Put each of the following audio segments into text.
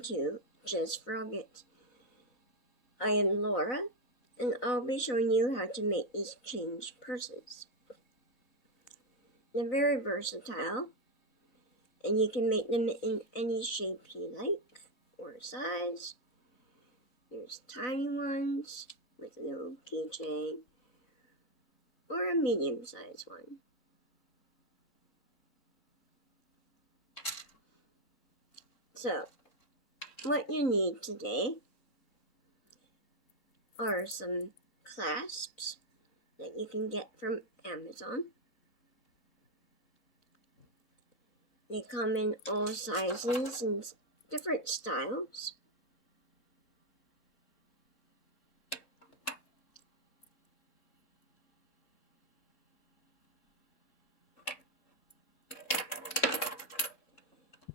to Just Frog It. I am Laura, and I'll be showing you how to make these change purses. They're very versatile, and you can make them in any shape you like or size. There's tiny ones with a little keychain, or a medium-sized one. So, what you need today are some clasps that you can get from Amazon. They come in all sizes and different styles.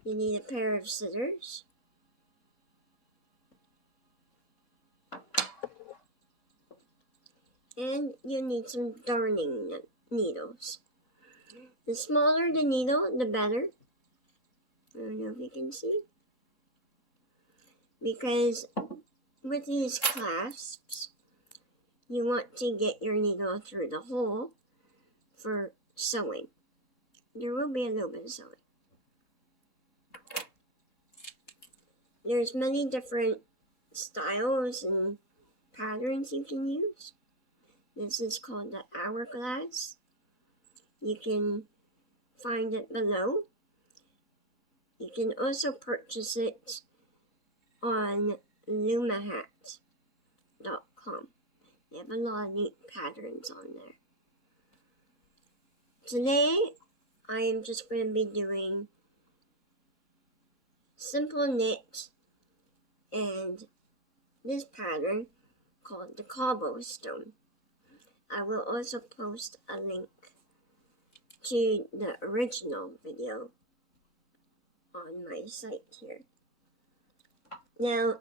You need a pair of scissors. And you need some darning needles. The smaller the needle, the better. I don't know if you can see. Because with these clasps, you want to get your needle through the hole for sewing. There will be a little bit of sewing. There's many different styles and patterns you can use. This is called the hourglass. You can find it below. You can also purchase it on loomahat.com. They have a lot of neat patterns on there. Today, I am just going to be doing simple knit and this pattern called the cobblestone. I will also post a link to the original video on my site here. Now,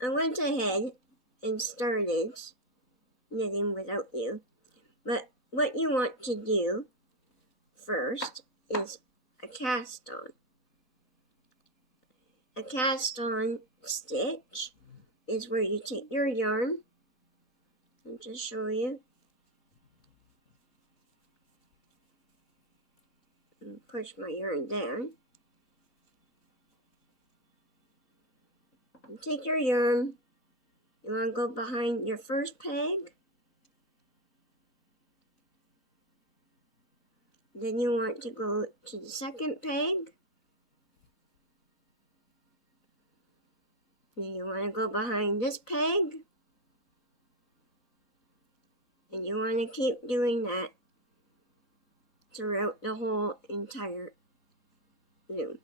I went ahead and started knitting without you, but what you want to do first is a cast on. A cast on stitch is where you take your yarn. I'll just show you. And push my yarn down. And take your yarn. You want to go behind your first peg. Then you want to go to the second peg. Then you want to go behind this peg. And you want to keep doing that throughout the whole entire loom.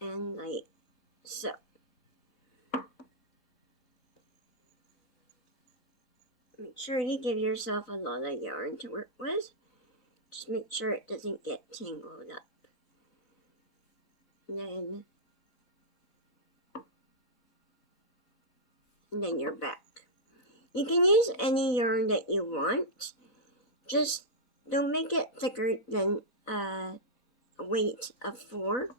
And like so. Make sure you give yourself a lot of yarn to work with. Just make sure it doesn't get tangled up. And then you're back. You can use any yarn that you want. Just don't make it thicker than a weight of 4.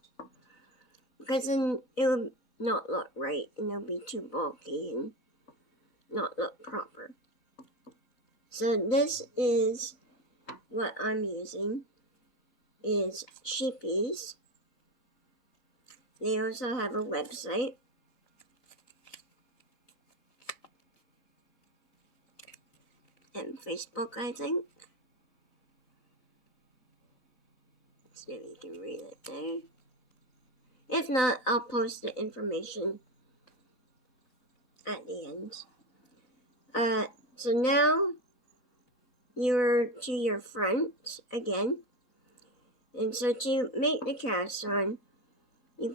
Because then it will not look right and it'll be too bulky and not look proper. So this is what I'm using is Sheepies. They also have a website. And Facebook, I think. See if you can read it there. If not, I'll post the information at the end. So now you're to your front again. And so to make the cast on, you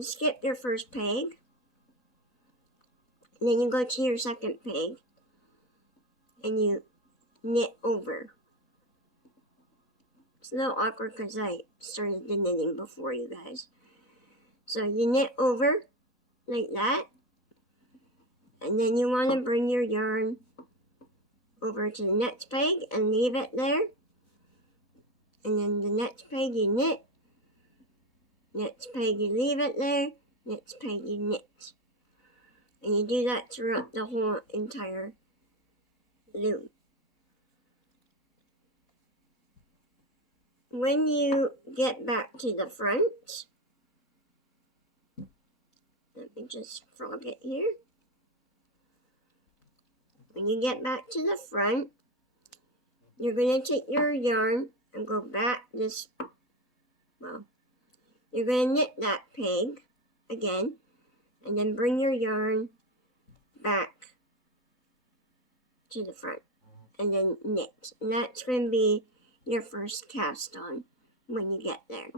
skip your first peg. And then you go to your second peg. And you knit over. It's a little awkward because I started the knitting before you guys. So you knit over like that. And then you want to bring your yarn over to the next peg and leave it there. And then the next peg you knit. Next peg you leave it there. Next peg you knit. And you do that throughout the whole entire loom. When you get back to the front, let me just frog it here. When you get back to the front, you're going to take your yarn and go back you're going to knit that peg again, and then bring your yarn back to the front, and then knit. And that's going to be your first cast on when you get there.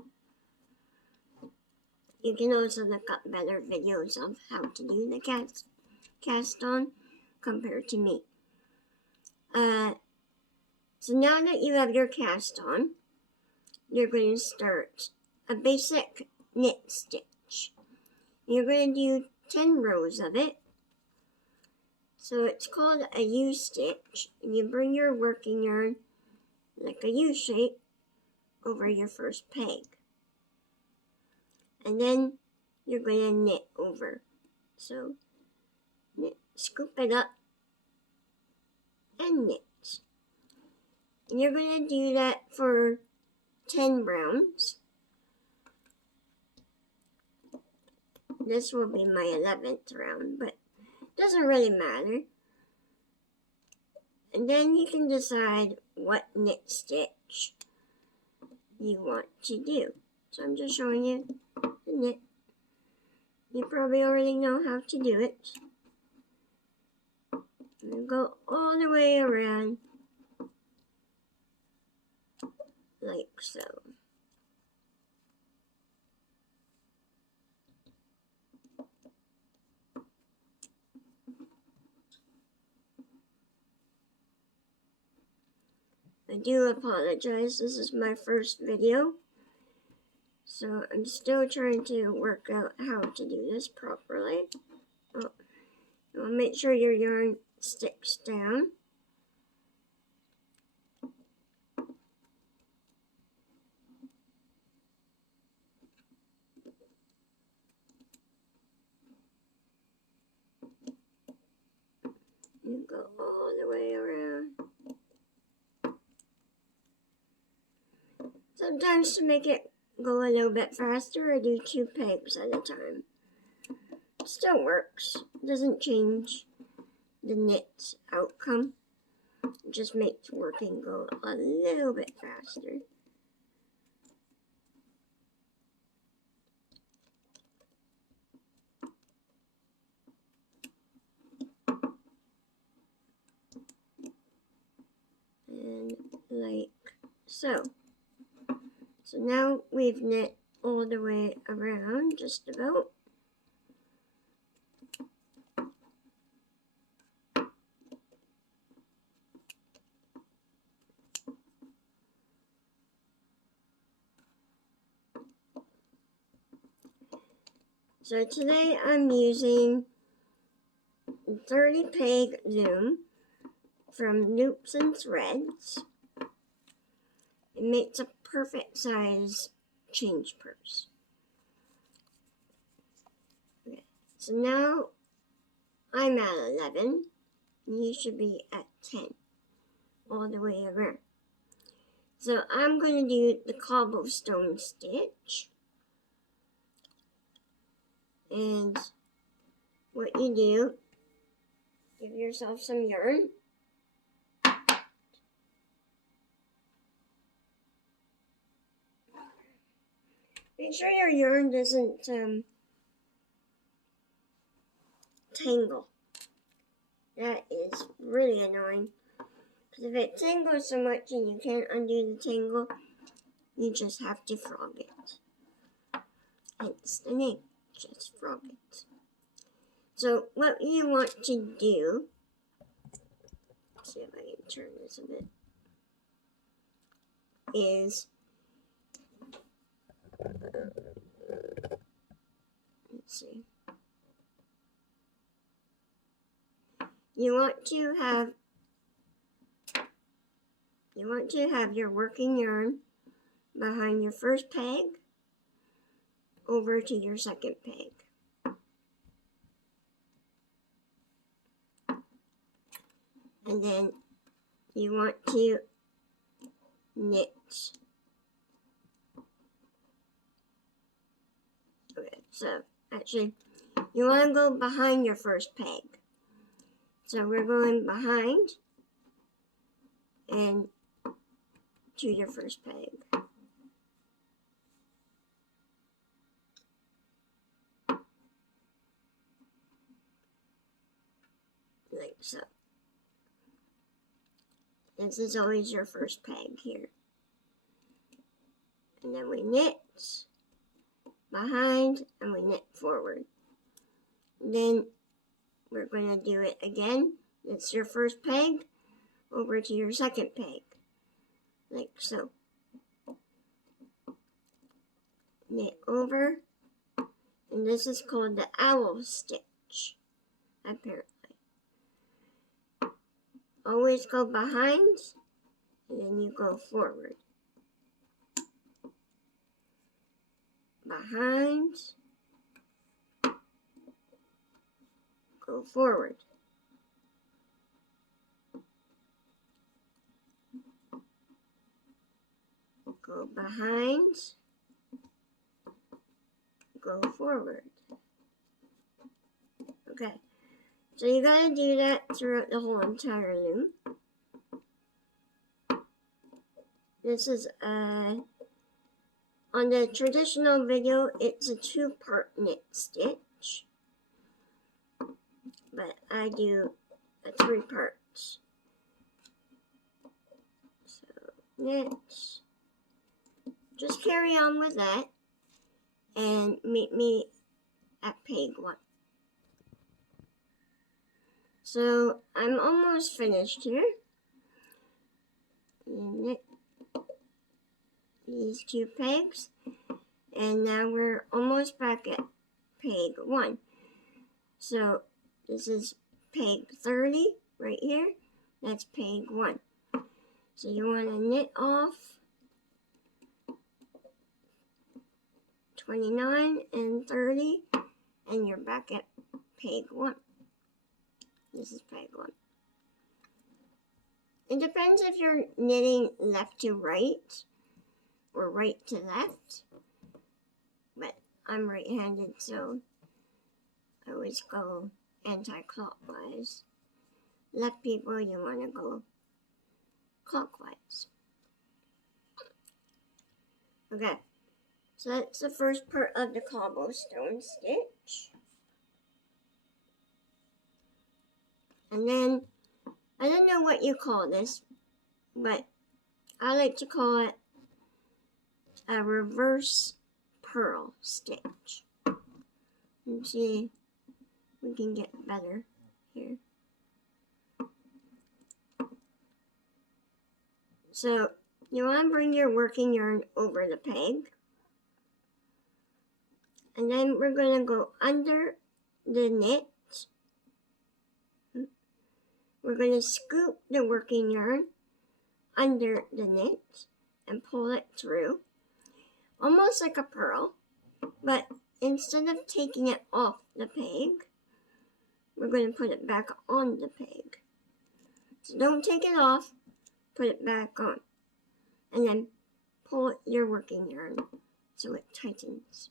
You can also look up better videos of how to do the cast on compared to me. So now that you have your cast on, you're going to start a basic knit stitch. You're going to do 10 rows of it. So it's called a U-stitch, and you bring your working yarn like a U shape over your first peg. And then you're going to knit over. So knit, scoop it up and knit. And you're going to do that for 10 rounds. This will be my 11th round, but it doesn't really matter. And then you can decide what knit stitch you want to do. So I'm just showing you the knit. You probably already know how to do it. And go all the way around like so. I do apologize, this is my first video, so I'm still trying to work out how to do this properly. You'll make sure your yarn sticks down. You go all the way around. Sometimes to make it go a little bit faster, I do 2 pegs at a time. It still works. It doesn't change the knit outcome. It just makes working go a little bit faster. And like so. So now we've knit all the way around, just about. So today I'm using 30 peg loom from Loops and Threads. It makes a perfect size change purse. Okay, so now I'm at 11, and you should be at 10, all the way around. So I'm going to do the cobblestone stitch. And what you do, give yourself some yarn. Make sure your yarn doesn't tangle. That is really annoying. Because if it tangles so much and you can't undo the tangle, you just have to frog it. Hence the name, just frog it. So what you want to do, let's see if I can turn this a bit, is let's see. you want to have your working yarn behind your first peg over to your second peg. And then you want to knit. Okay, so actually you want to go behind your first peg. So we're going behind and to your first peg. Like so. This is always your first peg here. And then we knit behind and we knit forward. And then we're going to do it again. It's your first peg over to your second peg. Like so. Knit over. And this is called the owl stitch, apparently. Always go behind, and then you go forward. Behind, go forward. Go behind, go forward. Okay, so you gotta do that throughout the whole entire loom. This is on the traditional video, it's a 2-part knit stitch, but I do a 3 parts. So knit, just carry on with that, and meet me at peg 1. So I'm almost finished here. Knit these 2 pegs, and now we're almost back at peg 1. So this is peg 30 right here. That's peg 1. So you want to knit off 29 and 30, and you're back at peg 1. This is peg 1. It depends if you're knitting left to right or right to left, but I'm right-handed, so I always go anti-clockwise. Left people, you want to go clockwise. Okay, so that's the first part of the cobblestone stitch. And then, I don't know what you call this, but I like to call it a reverse purl stitch. Let's see if we can get better here. So you want to bring your working yarn over the peg, and then we're going to go under the knit. We're going to scoop the working yarn under the knit and pull it through, almost like a purl, but instead of taking it off the peg, we're going to put it back on the peg. So don't take it off, put it back on, and then pull your working yarn so it tightens.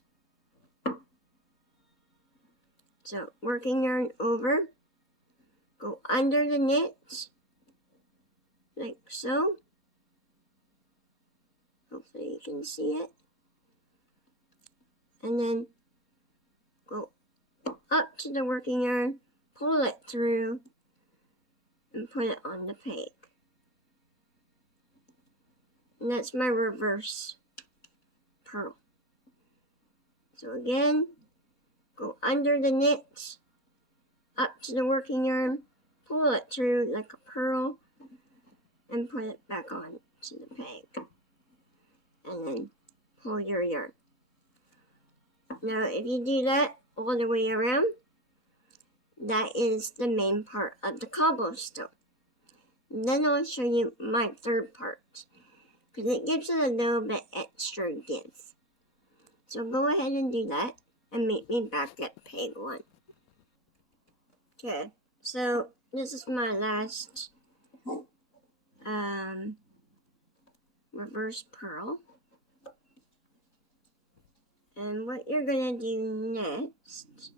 So working yarn over, go under the knit, like so. Hopefully you can see it. And then go up to the working yarn, pull it through, and put it on the peg. And that's my reverse purl. So again, go under the knit, up to the working yarn, pull it through like a purl, and put it back on to the peg. And then pull your yarn. Now if you do that all the way around, that is the main part of the cobblestone. Then I'll show you my third part, because it gives it a little bit extra give. So go ahead and do that, and meet me back at peg 1. Okay, so this is my last reverse purl. And what you're going to do next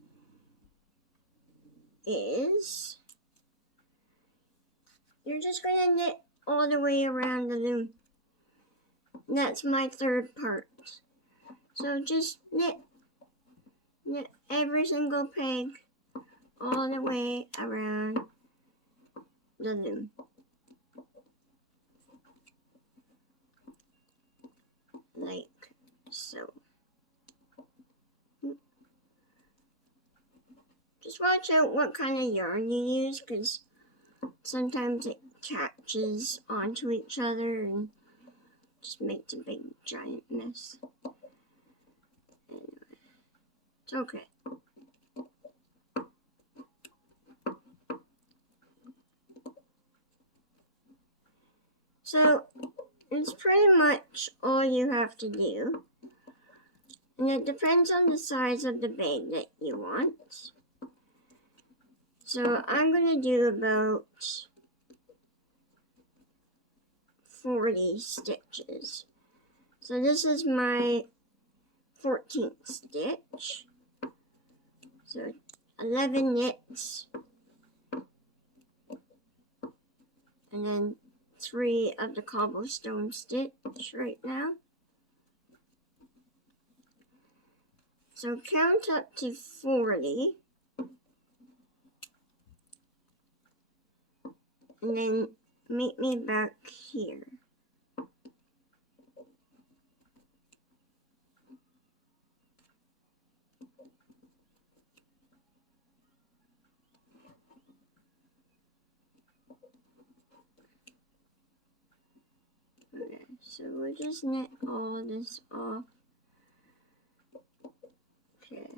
is you're just going to knit all the way around the loom. That's my third part. So just knit every single peg all the way around the loom. Like so. Just watch out what kind of yarn you use, because sometimes it catches onto each other and just makes a big giant mess. Anyway, it's okay. So it's pretty much all you have to do, and it depends on the size of the bag that you want. So I'm going to do about 40 stitches. So this is my 14th stitch. So 11 knits, and then 3 of the cobblestone stitch right now. So count up to 40. And then meet me back here. Okay, so we'll just knit all this off. Okay.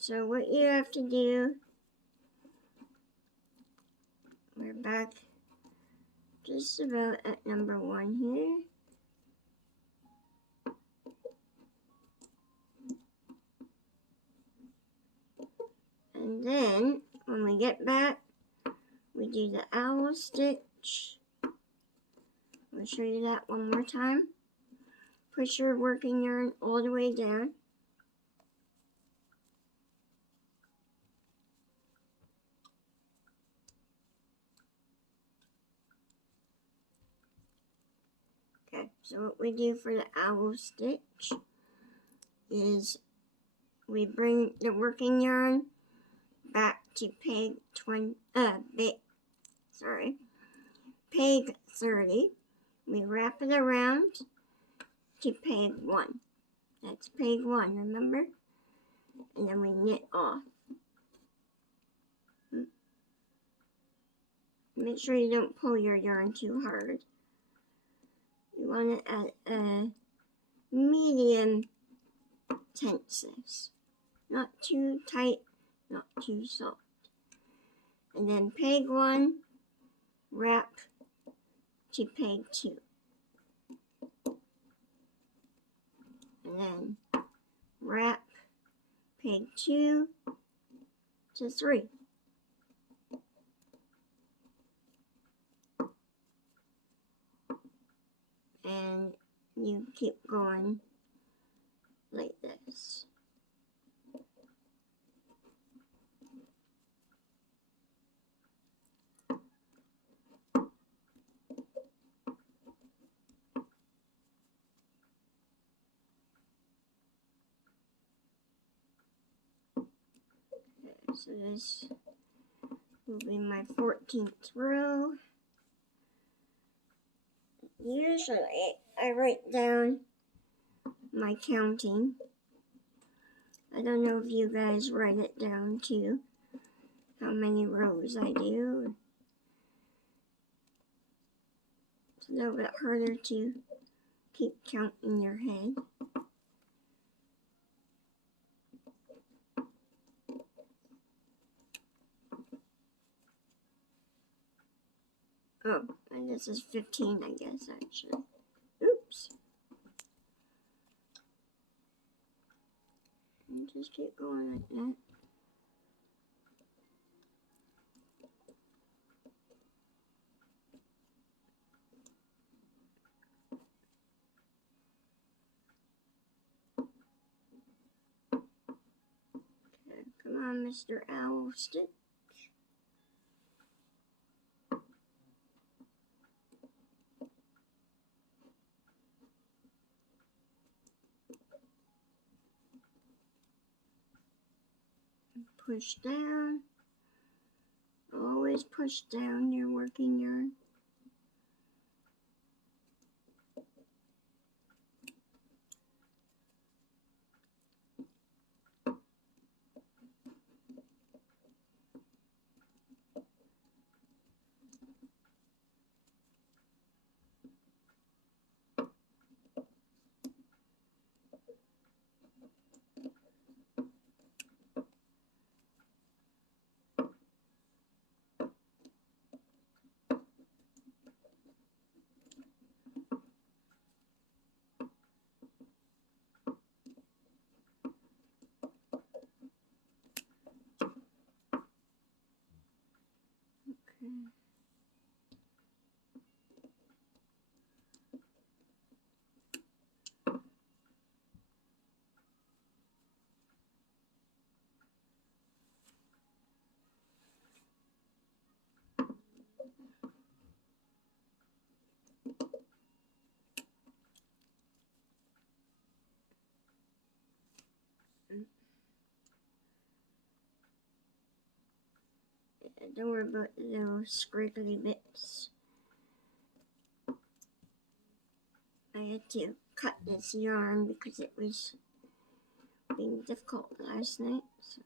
So what you have to do, we're back just about at number 1 here. And then when we get back, we do the owl stitch. I'll show you that one more time. Push your working yarn all the way down. Okay, so what we do for the owl stitch is we bring the working yarn back to peg 30. We wrap it around to peg 1. That's peg 1, remember? And then we knit off. Make sure you don't pull your yarn too hard. You want it at a medium tenseness. Not too tight, not too soft. And then peg 1, wrap to peg 2. And then wrap peg 2 to 3. And you keep going like this. Okay, so this will be my 14th row. Usually I write down my counting. I don't know if you guys write it down too, how many rows I do. It's a little bit harder to keep count in your head. Oh, and this is 15, I guess, actually. Oops. And just keep going like that. Okay, come on, Mr. Owl Stitch. Push down. Always push down your working yarn. Okay. Don't worry about those squiggly bits. I had to cut this yarn because it was being difficult last night. So.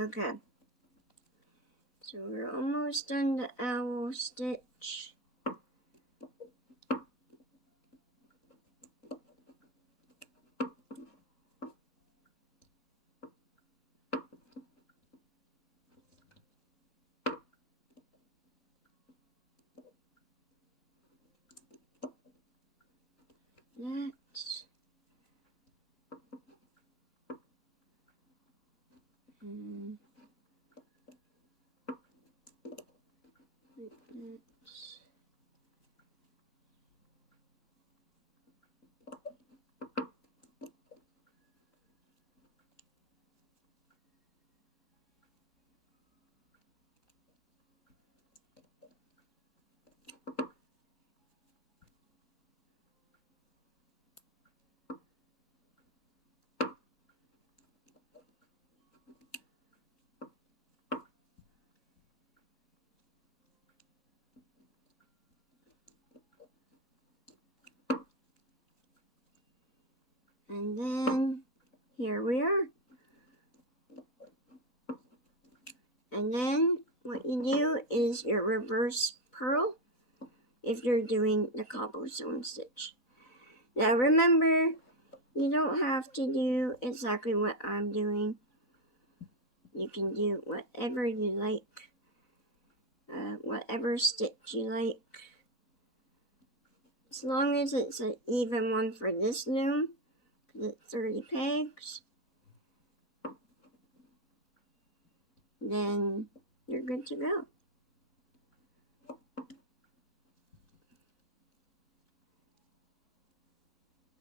Okay. So we're almost done the owl stitch. That. And like that. And then here we are. And then what you do is your reverse purl if you're doing the cobblestone stitch. Now remember, you don't have to do exactly what I'm doing. You can do whatever you like, whatever stitch you like. As long as it's an even one for this loom, because it's 30 pegs, then you're good to go.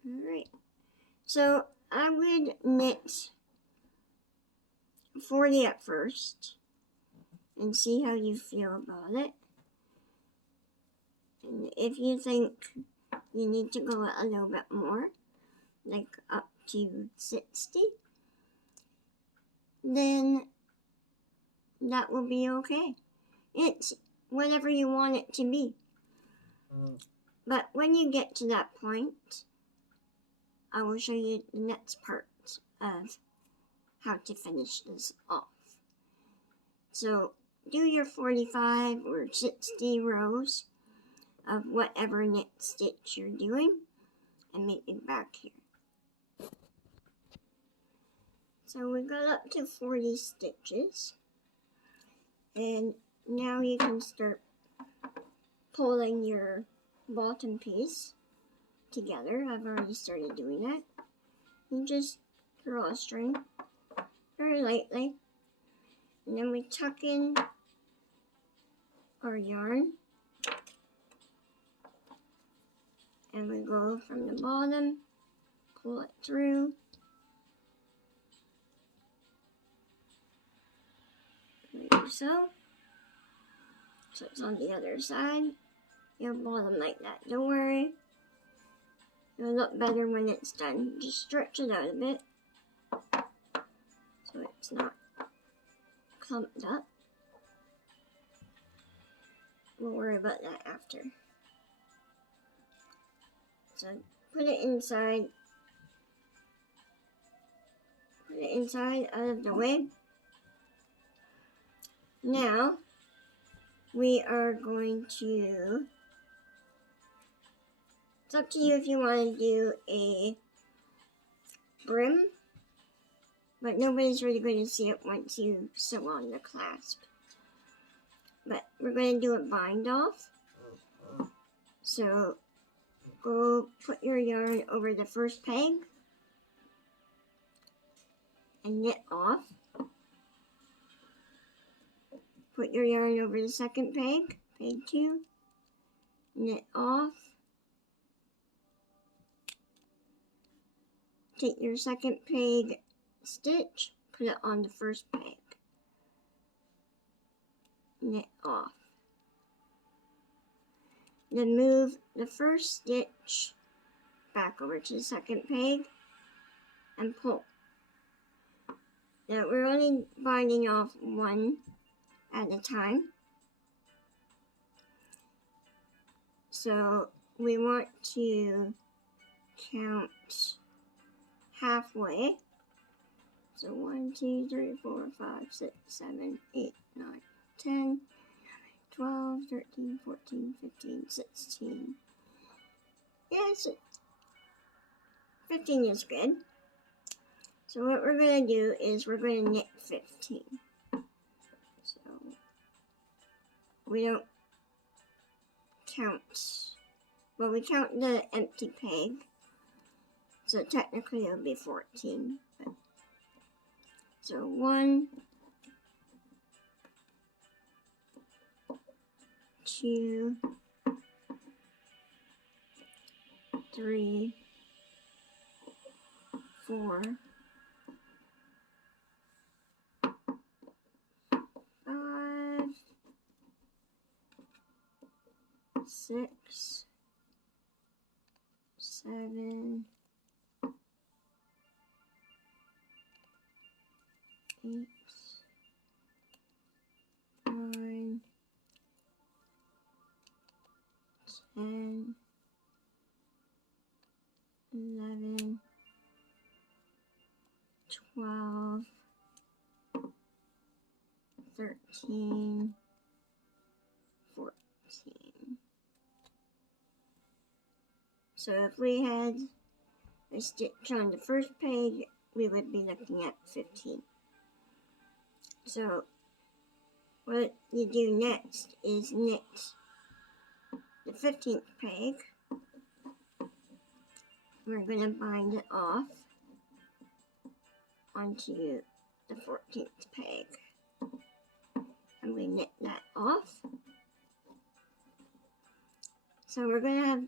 Alright, so I would knit 40 at first and see how you feel about it. And if you think you need to go a little bit more, like up to 60, then that will be okay. It's whatever you want it to be. But when you get to that point, I will show you the next part of how to finish this off. So do your 45 or 60 rows of whatever knit stitch you're doing and meet me back here. So we got up to 40 stitches, and now you can start pulling your bottom piece together. I've already started doing that. You just draw a string very lightly, and then we tuck in our yarn, and we go from the bottom, pull it through, like so. So it's on the other side. Your bottom like that. Don't worry. It'll look better when it's done. Just stretch it out a bit so it's not clumped up. We'll worry about that after. So put it inside. Put it inside, out of the way. Now we are going to, it's up to you if you want to do a brim, but nobody's really going to see it once you sew on the clasp. But we're going to do a bind off. So go put your yarn over the first peg and knit off. Put your yarn over the second peg, peg 2, knit off. Take your second peg stitch, put it on the first peg, knit off. Then move the first stitch back over to the second peg and pull. Now we're only binding off one at a time. So we want to count halfway. So 1, 2, 3, 4, 5, 6, 7, 8, 9, 10, 12, 13, 14, 15, 16. Yes, 15 is good. So what we're going to do is we're going to knit 15. So we don't count, well, we count the empty peg. So technically it'll be 14. But, so 1, 2, 3, 4, 5, 6, 7, 8, 9, 10, 11, 12, 13, 14. So if we had a stitch on the first peg, we would be looking at 15. So what you do next is knit the 15th peg. We're going to bind it off onto the 14th peg. And we knit that off. So we're going to have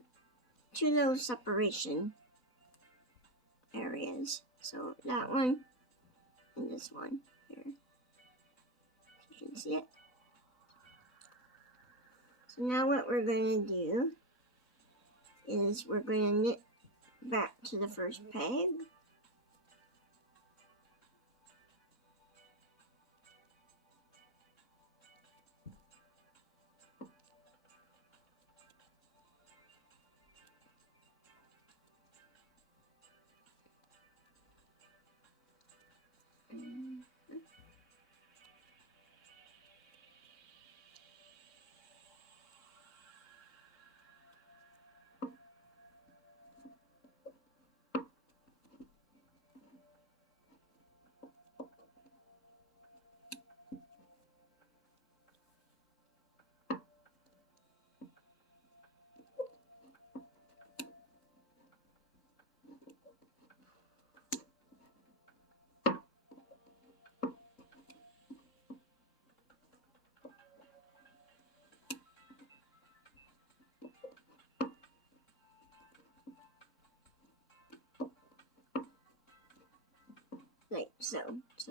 2 little separation areas. So that one and this one here. You can see it. So now what we're going to do is we're going to knit back to the first peg. So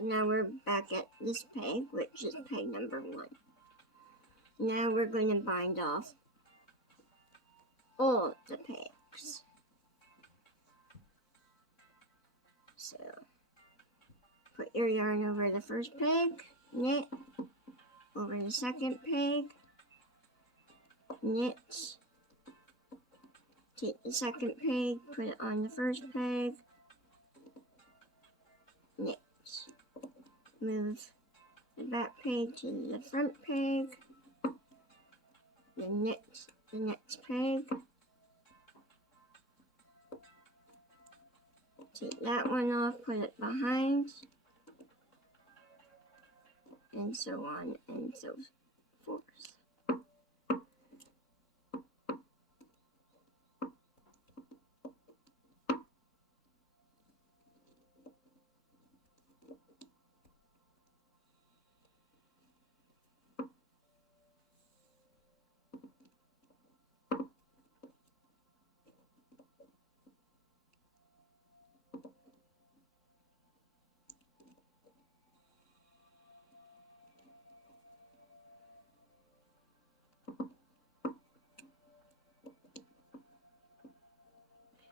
now we're back at this peg, which is peg number 1. Now we're going to bind off all the pegs. So put your yarn over the first peg, knit, over the second peg, knit, take the second peg, put it on the first peg, knit, move the back peg to the front peg, then knit the next peg, take that one off, put it behind, and so on and so forth.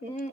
Okay.